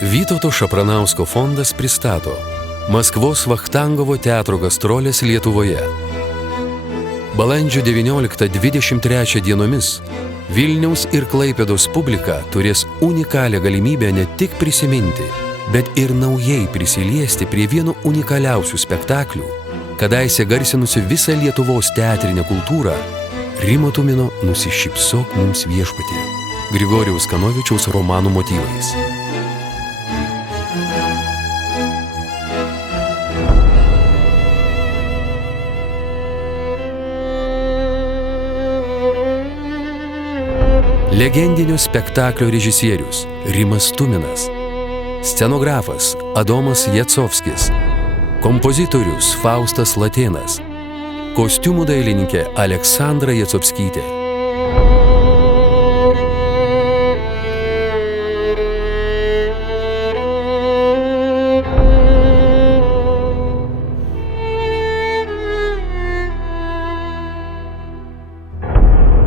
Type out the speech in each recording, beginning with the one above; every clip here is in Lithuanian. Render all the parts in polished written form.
Vytauto Šapranausko fondas pristato Maskvos Vachtangovo teatro gastrolės Lietuvoje. Balandžio 19-23 dienomis Vilniaus ir Klaipėdos publika turės unikalią galimybę ne tik prisiminti, bet ir naujai prisiliesti prie vieno unikaliausių spektaklių, kadaise garsinusi visą Lietuvos teatrinę kultūrą, Rimo Tumino Nusišypsok mums viešpatie, Grigorijaus Kanovičiaus romanų motyvais. Legendinio spektaklio režisierius Rimas Tuminas, scenografas Adomas Jacovskis, kompozitorius Faustas Latėnas, kostiumų dailininkė Aleksandra Jacovskytė.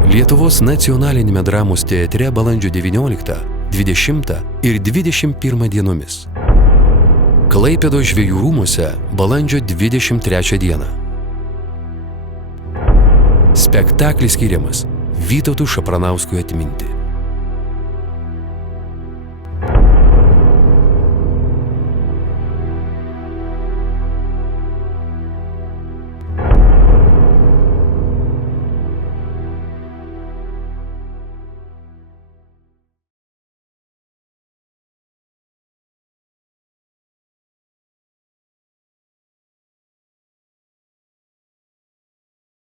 Lietuvos nacionalinėme dramos teatre balandžio 19, 20 ir 21 dienomis. Klaipėdos Žvejų rūmuose balandžio 23 dieną. Spektaklis skiriamas Vytautui Šapranauskui atminti.